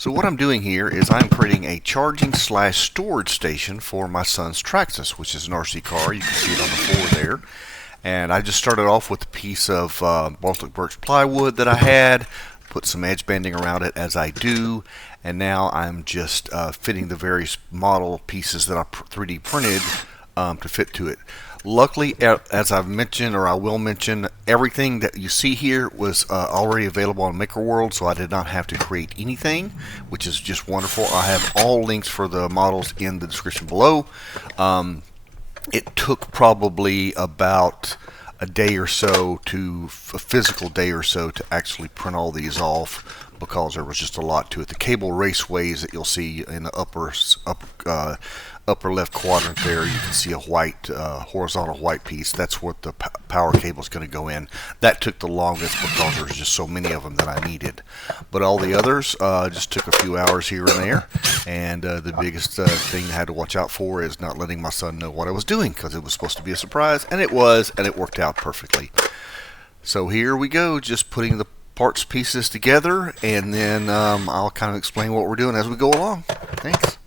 So what I'm doing here is I'm creating a charging slash storage station for my son's Traxxas, which is an RC car. You can see it on the floor there. And I just started off with a piece of Baltic birch plywood that I had, put some edge banding around it as I do, and now I'm just fitting the various model pieces that I 3D printed to fit to it. Luckily, as I've mentioned, or I will mention, everything that you see here was already available on Maker World, so I did not have to create anything, which is just wonderful. I have all links for the models in the description below. It took probably about a day or so a physical day or so to actually print all these off, because there was just a lot to it. The cable raceways that you'll see in the upper left quadrant there, you can see a white horizontal white piece. That's what the power cable is going to go in. That took the longest because there's just so many of them that I needed. But all the others just took a few hours here and there. And the biggest thing I had to watch out for is not letting my son know what I was doing, because it was supposed to be a surprise, and it was, and it worked out perfectly. So here we go, just putting the parts pieces together, and then I'll kind of explain what we're doing as we go along. Thanks.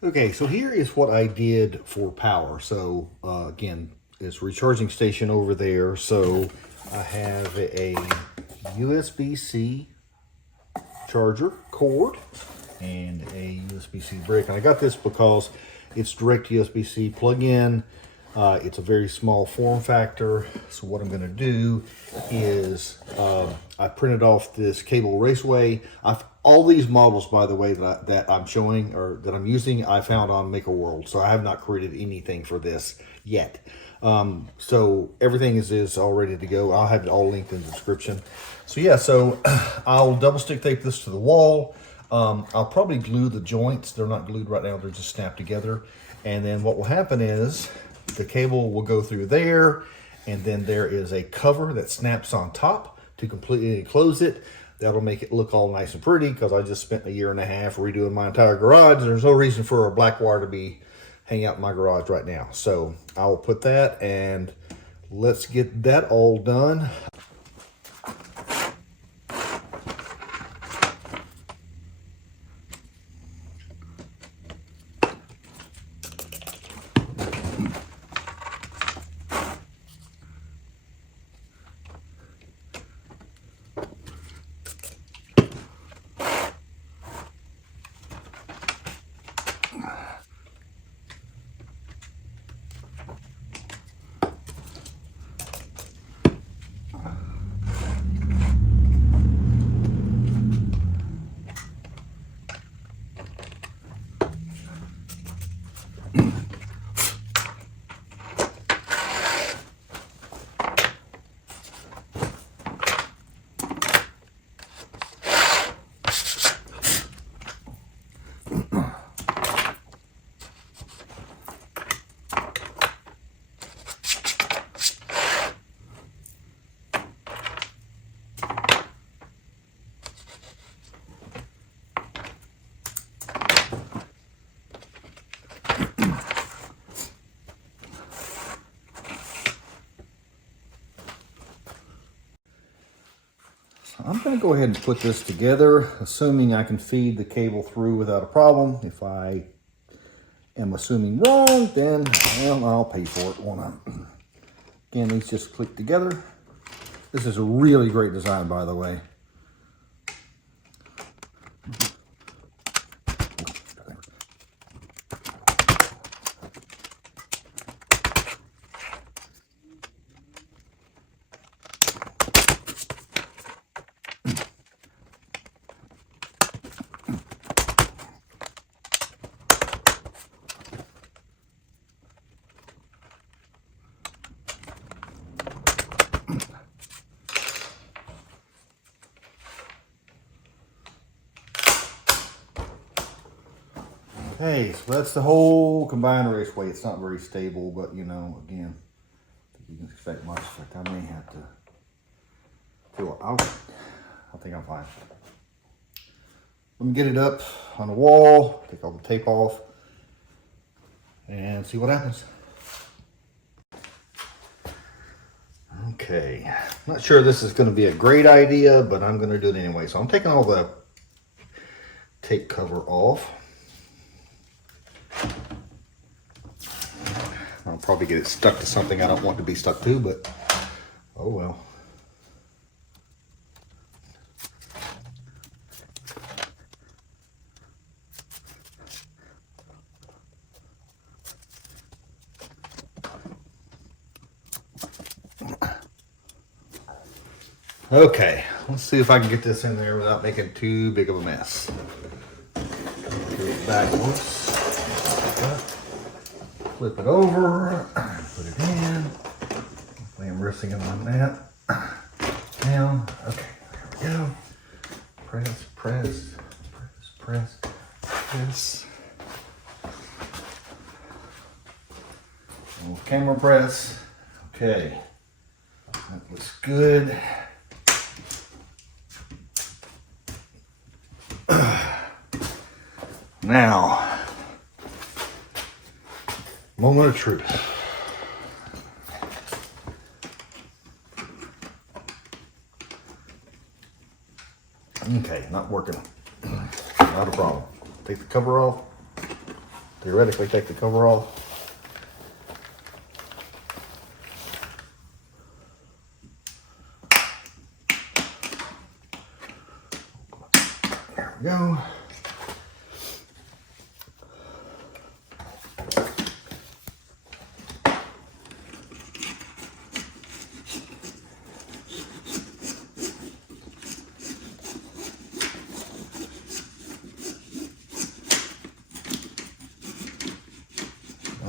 Okay, so here is what I did for power. So again, it's recharging station over there. So I have a USB-C charger cord and a USB-C brick. And I got this because it's direct USB-C plug-in. It's a very small form factor. So what I'm going to do is I printed off this cable raceway. All these models, by the way, that I'm showing or that I'm using, I found on Maker World. So I have not created anything for this yet. So everything is all ready to go. I'll have it all linked in the description. So yeah, so I'll double stick tape this to the wall. I'll probably glue the joints. They're not glued right now. They're just snapped together. And then what will happen is the cable will go through there, and then there is a cover that snaps on top to completely enclose it. That'll make it look all nice and pretty, because I just spent a year and a half redoing my entire garage. There's no reason for a black wire to be hanging out in my garage right now. So I will put that, and let's get that all done. I'm going to go ahead and put this together, assuming I can feed the cable through without a problem. If I am assuming wrong, then, well, I'll pay for it, won't I? Again, these just click together. This is a really great design, by the way. Okay, so that's the whole combined raceway. It's not very stable, but you know, again, you can expect much. In fact, I may have to feel I think I'm fine. Let me get it up on the wall, take all the tape off, and see what happens. Okay, not sure this is going to be a great idea, but I'm going to do it anyway. So I'm taking all the tape cover off. I'll probably get it stuck to something I don't want to be stuck to, but oh well. Okay, let's see if I can get this in there without making too big of a mess. Do it backwards. Flip it over, put it in. Hopefully I'm resting it on that. Down. Okay, there we go. Press, press, press, press, press. Little camera press. Okay, that looks good. Now, moment of truth. Okay, not working. Not a problem. Take the cover off. Theoretically, take the cover off. There we go.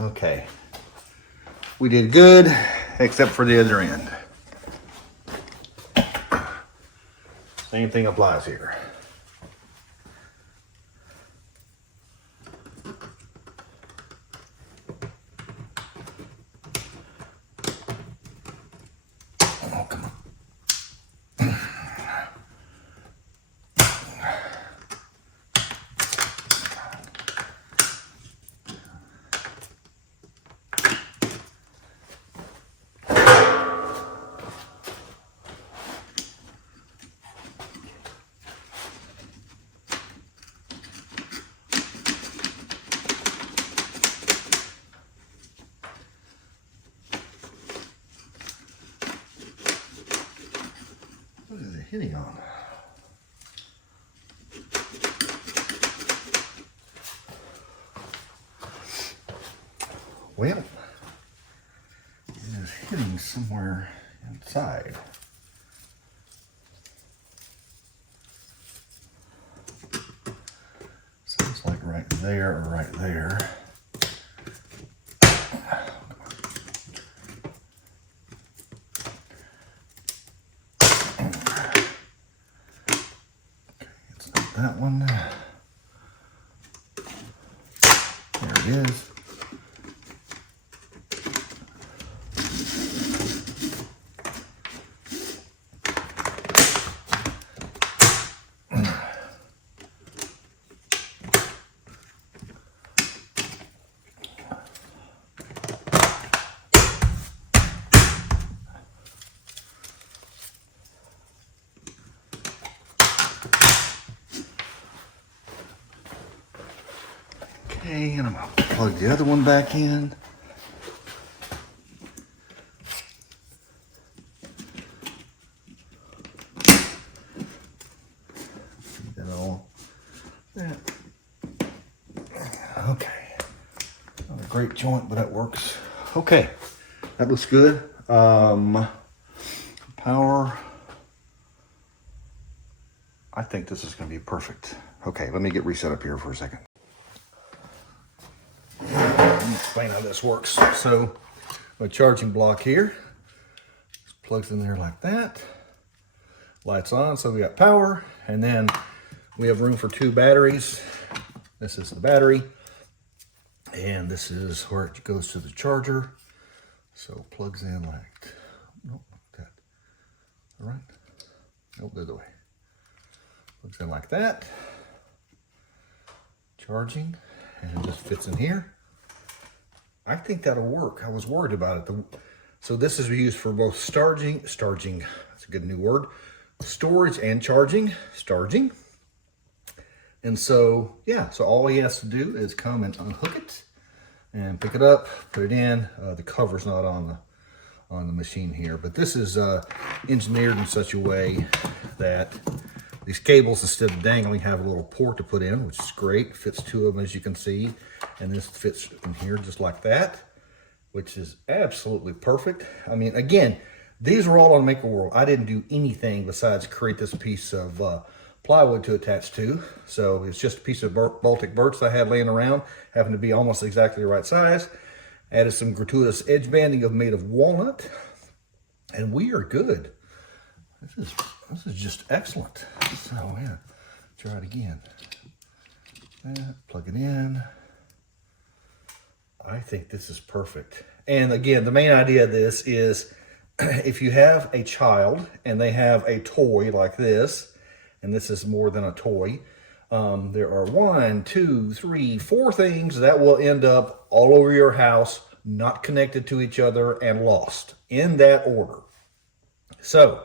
Okay, we did good, except for the other end. Same thing applies here. Oh, come on. What is it hitting on? Well, it is hitting somewhere inside. Sounds like right there or right there. That one. There it is. Okay, and I'm going to plug the other one back in. That all. Yeah. Okay. Not a great joint, but that works. Okay, that looks good. Power. I think this is going to be perfect. Okay, let me get reset up here for a second. Let me explain how this works. So, my charging block here just plugs in there like that. Lights on, so we got power, and then we have room for 2 batteries. This is the battery. And this is where it goes to the charger. So plugs in like, nope, like that. All right. Nope, the other way. Plugs in like that. Charging, and it just fits in here. I think that'll work. I was worried about it. So this is used for both starging, that's a good new word, storage and charging, starging. And so, yeah, so all he has to do is come and unhook it and pick it up, put it in. The cover's not on the machine here, but this is engineered in such a way that these cables, instead of dangling, have a little port to put in, which is great. Fits two of them, as you can see. And this fits in here just like that, which is absolutely perfect. I mean, again, these were all on Maker World. I didn't do anything besides create this piece of plywood to attach to. So it's just a piece of Baltic birch that I had laying around, happened to be almost exactly the right size. Added some gratuitous edge banding made of walnut, and we are good. This is just excellent. So yeah, try it again. Plug it in. I think this is perfect. And again, the main idea of this is if you have a child and they have a toy like this, and this is more than a toy, there are 1, 2, 3, 4 things that will end up all over your house, not connected to each other and lost in that order. So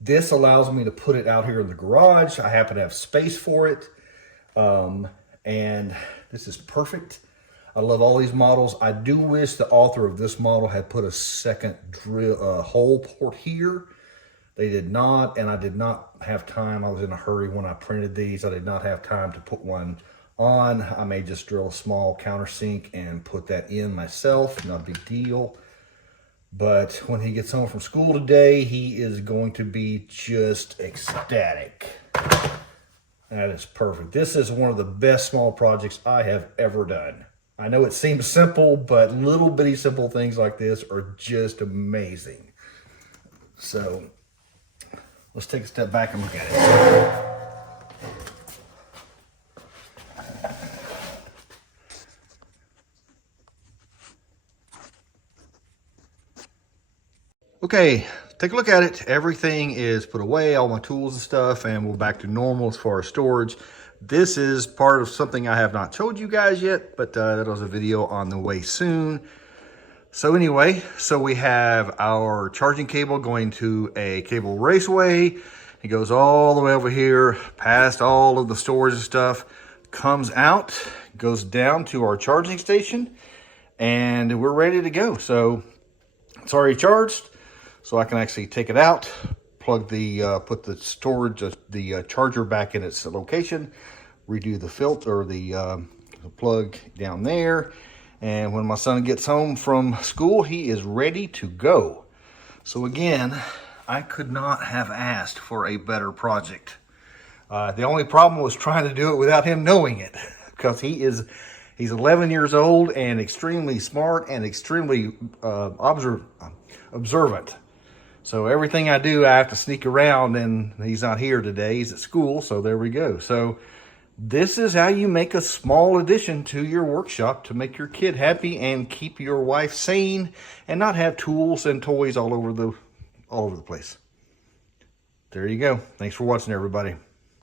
this allows me to put it out here in the garage. I happen to have space for it. And this is perfect. I love all these models. I do wish the author of this model had put a second drill hole port here. They did not, and I did not have time. I was in a hurry when I printed these. I did not have time to put one on. I may just drill a small countersink and put that in myself. Not a big deal. But when he gets home from school today, he is going to be just ecstatic. That is perfect. This is one of the best small projects I have ever done. I know it seems simple, but little bitty simple things like this are just amazing. So let's take a step back and look at it. Okay, take a look at it. Everything is put away, all my tools and stuff, and we're back to normal as far as storage. This is part of something I have not showed you guys yet, but that was a video on the way soon. So anyway, so we have our charging cable going to a cable raceway. It goes all the way over here, past all of the storage and stuff, comes out, goes down to our charging station, and we're ready to go. So it's already charged. So I can actually take it out, plug the, put the storage, the charger back in its location, redo the filter, or the plug down there. And when my son gets home from school, he is ready to go. So again, I could not have asked for a better project. The only problem was trying to do it without him knowing it, because he's 11 years old and extremely smart and extremely observant. So everything I do, I have to sneak around, and he's not here today. He's at school, so there we go. So this is how you make a small addition to your workshop to make your kid happy and keep your wife sane and not have tools and toys all over the place. There you go. Thanks for watching, everybody.